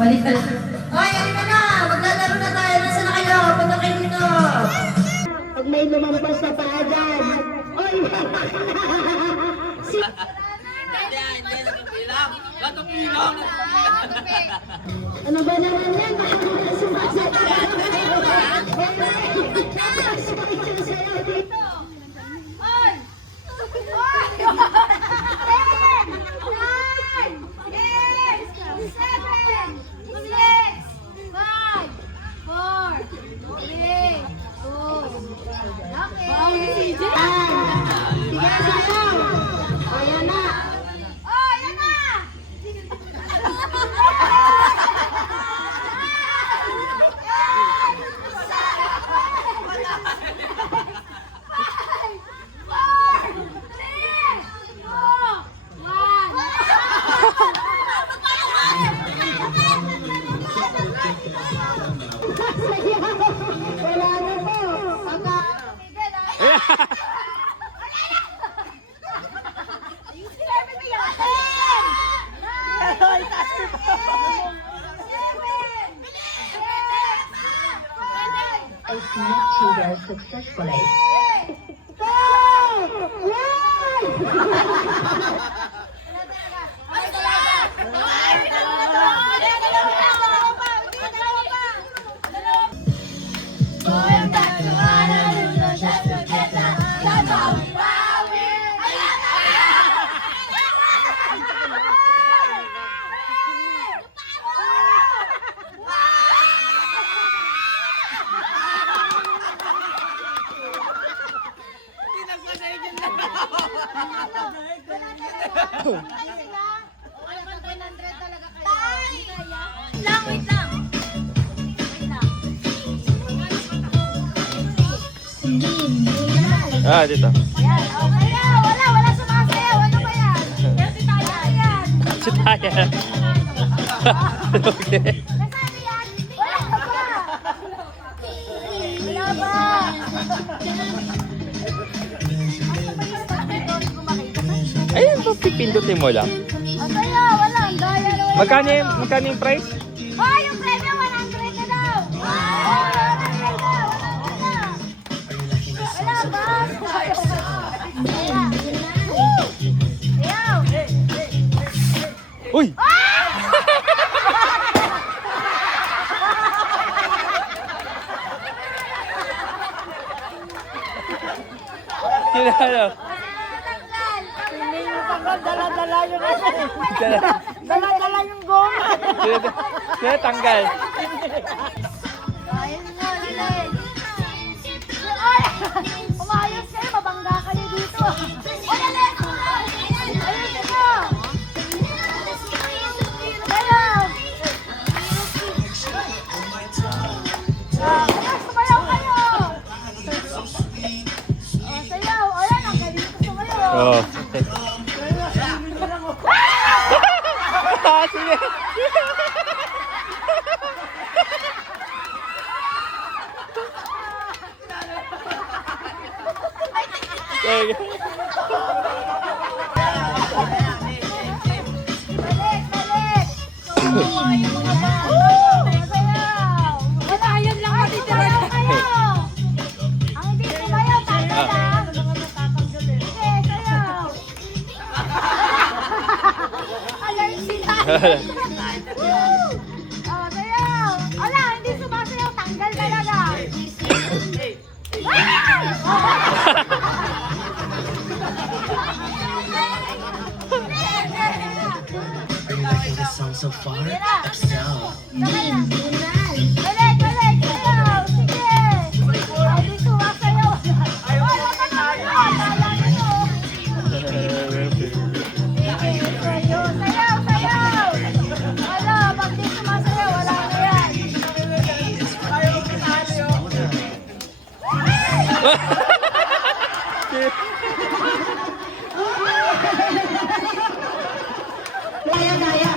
Bumalik ka lang. Ay, halika na! Maglalaro na tayo. Nasaan na kayo? Punta kayo dito. Pag may lumampas sa paa dyan. Oy! Ano ba naman yan? Bakit ka sumasayaw? Sumasayaw dito. Oy! Oy! 10, 9, 8, 7, 6, 5, 4, 3, 2, okay. Sige, sayaw. Ayan na. Oh, yan na! Wala na po. I connect you guys successfully. Wait lang. Ah, dito. Yan, okay. Wala sumasayaw. Ano ba yan? Si Taya. Yan. Si Taya. Okay. Nasabi yan. Wala ba? Wala ba? Ayun po, pipindutin mo lang. Ang saya, wala. Ang daya naman. Magkano yung price? Oh, yung premyo 100 na daw. Oh, 100 na. 100 na. Wala ba? Wala. Ayaw. Uy! Kinalo. Hindi nyo tanggal, dala-dala yung Dala- dala-dala yung goma. Sila tanggal. Ayun nga, Lilay. Ay! Umayos kayo, mabangga kayo dito. O, Lilay! Ayusin nyo! Ayaw! Sumayaw kayo! O, sayaw! O, yan, ang galing ko sumayaw. Oh. Ah, sige. Sige. Balik! Balik! Sayaw! Wala, yan lang matitira. Sayaw kayo! Ang hindi sumayaw, tanggal lang. Sige, sayaw! Alarm sila. Woo! Oh, sayaw! Wala, hindi sumasayaw, tanggal talaga. Are you liking this song so far? If so, Balik, balik, sayaw! Sige! Hindi sumasayaw. Ay, wala ka na. Wala nyo. Sayaw, sayaw! Wala, pag di sumasayaw, wala na yan. Daya, daya.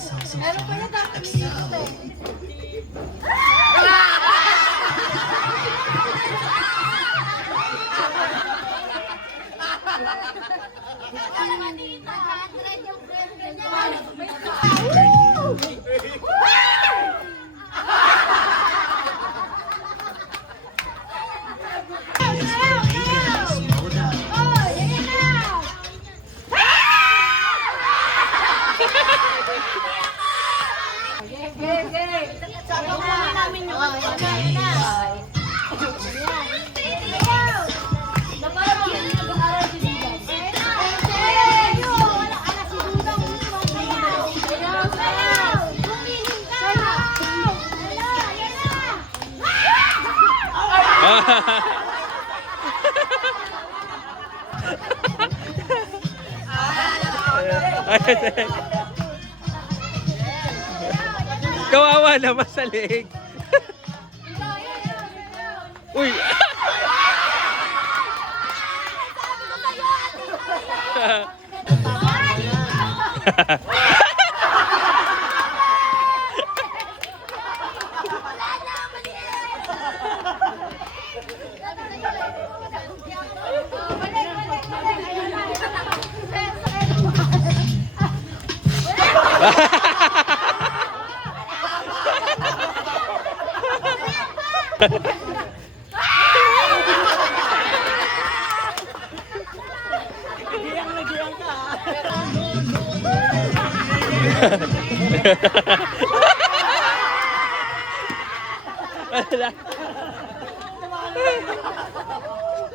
song so Ano pa far? yun? Dapat If dito so, eh. Kawawa naman sa leeg. Uy!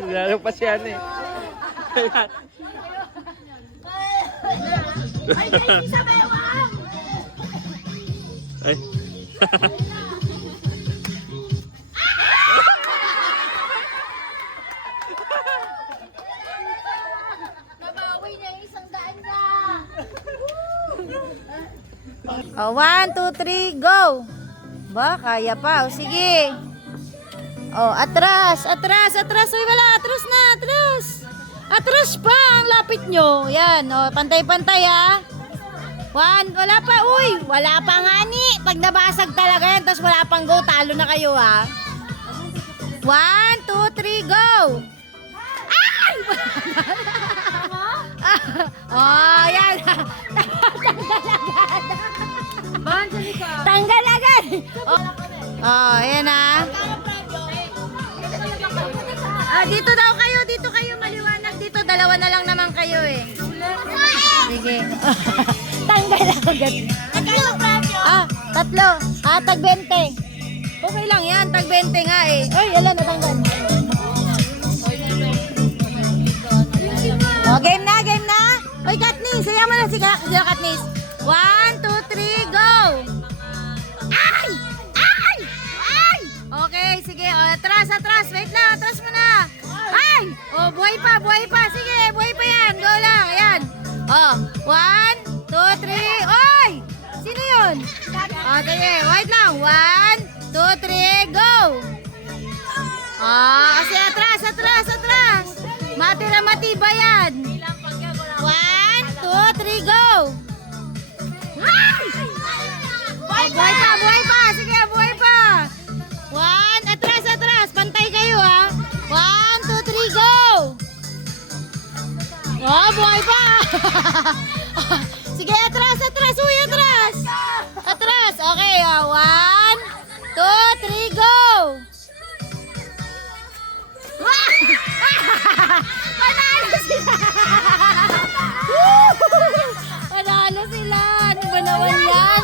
Lalo pa siya eh. Ay. Nabawi na yung 100 niya. Oh, 1, 2, 3, go! Ba, kaya pa. O, sige. Oh, atras, atras, atras. Uy, wala. Atras na, atras. Atras pa. Ang lapit nyo. Yan. O, pantay-pantay, ha. 1, wala pa. Uy, wala pa nga ni. Pag nabasag talaga yan, tapos wala pang go, talo na kayo, ha. 1, 2, 3, go! Ay! Oh, yan. Tanggal agad. Oh, ayan ah. Dito daw kayo, dito kayo maliwanag dito. Dalawa na lang naman kayo eh. Sige. Tanggal agad. Tatlo. Tag 20. Okay lang yan, tag 20 nga eh. Ay, ala natanggal. Oh, game na, game na. Oy, Katniss, sayaw mo na si Katniss. 1, 2, 3, go! Ay! Ay! Ay! Okay, sige. O, atras, atras. Wait lang, atras mo na. Ay! O, buhay pa, buhay pa. Sige, buhay pa yan. Go lang, ayan. O, 1, 2, 3. Oy! Sino yun? O, sige, wait lang. 1, 2, 3, go! Kasi atras, atras, atras. Mati na matibay yan. 1, 2, 3, go! Buhay pa, buhay pa. Sige, buhay pa. 1, atras, atras. Pantay kayo, ha. 1, 2, 3, go! Oh, buhay pa. Sige, atras, atras. Uy, atras. Atras. Okay, 1, 2, 3, go! Panalo sila! Panalo sila! Ano ba naman yan?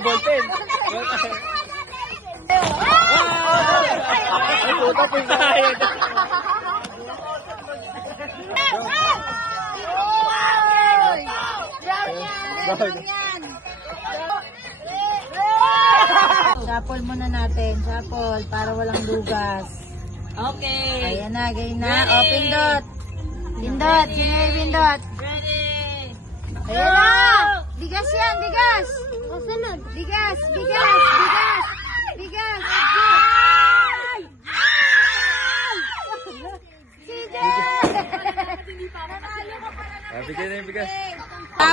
Ballpen. Ay, puta po yung bahay. Shuffle muna natin. Shuffle para walang dugas. Okay. Ayan na, ganyan na. O, pindot. Pindot. Sino yung pindot? Ready. Ayan na. Bigas yan, bigas. Bigas, bigas, bigas. Bigas.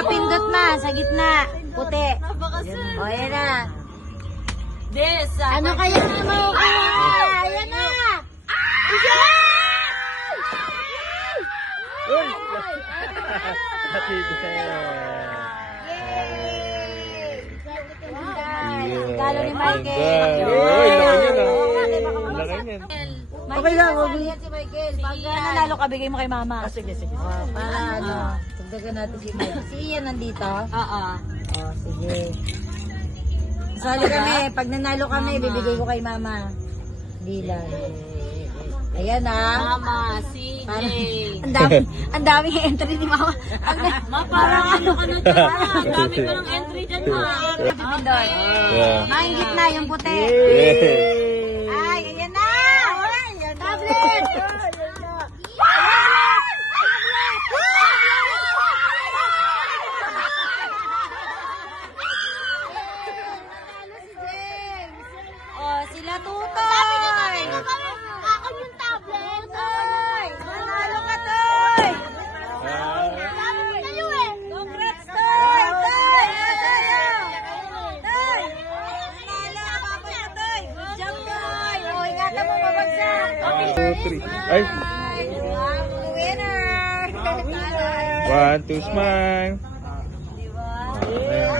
Pindot na, sa gitna. Puti. O, yan na. Ano kaya na makukuha? Ayan na. Regalo ni Michael. Uy, laki niyan, ah. Oo nga, di ba ka Laki niyan. Okay lang, yan si Michael. Pag nanalo ka, bigay mo kay mama. Sige. Para ano, tagdagan natin si Michael. Si Ian nandito? Oo. Sige. Sali kami. Pag nanalo kami, bibigay ko kay mama. Dilan. Ayan ah. Mama, si ang daming entry ni mama. Parang ano ka na dyan. Ang dami ko ng entry dyan ma. Yeah. Maingit na yung puti. Yay! Ay, ayan na! Tablet! Oh, sila Tutoy! Ako yung tablet. Tutoy! Manalo ka, Toy! Kayo eh. Congrats, Toy! Toy! Toy! Manalo ka, Papa na, Toy! Good job, Toy! Oh, ingatan mo mabagsak! 2, 3. Ay! Winner! 1, 2, smile. Diba? Ayan.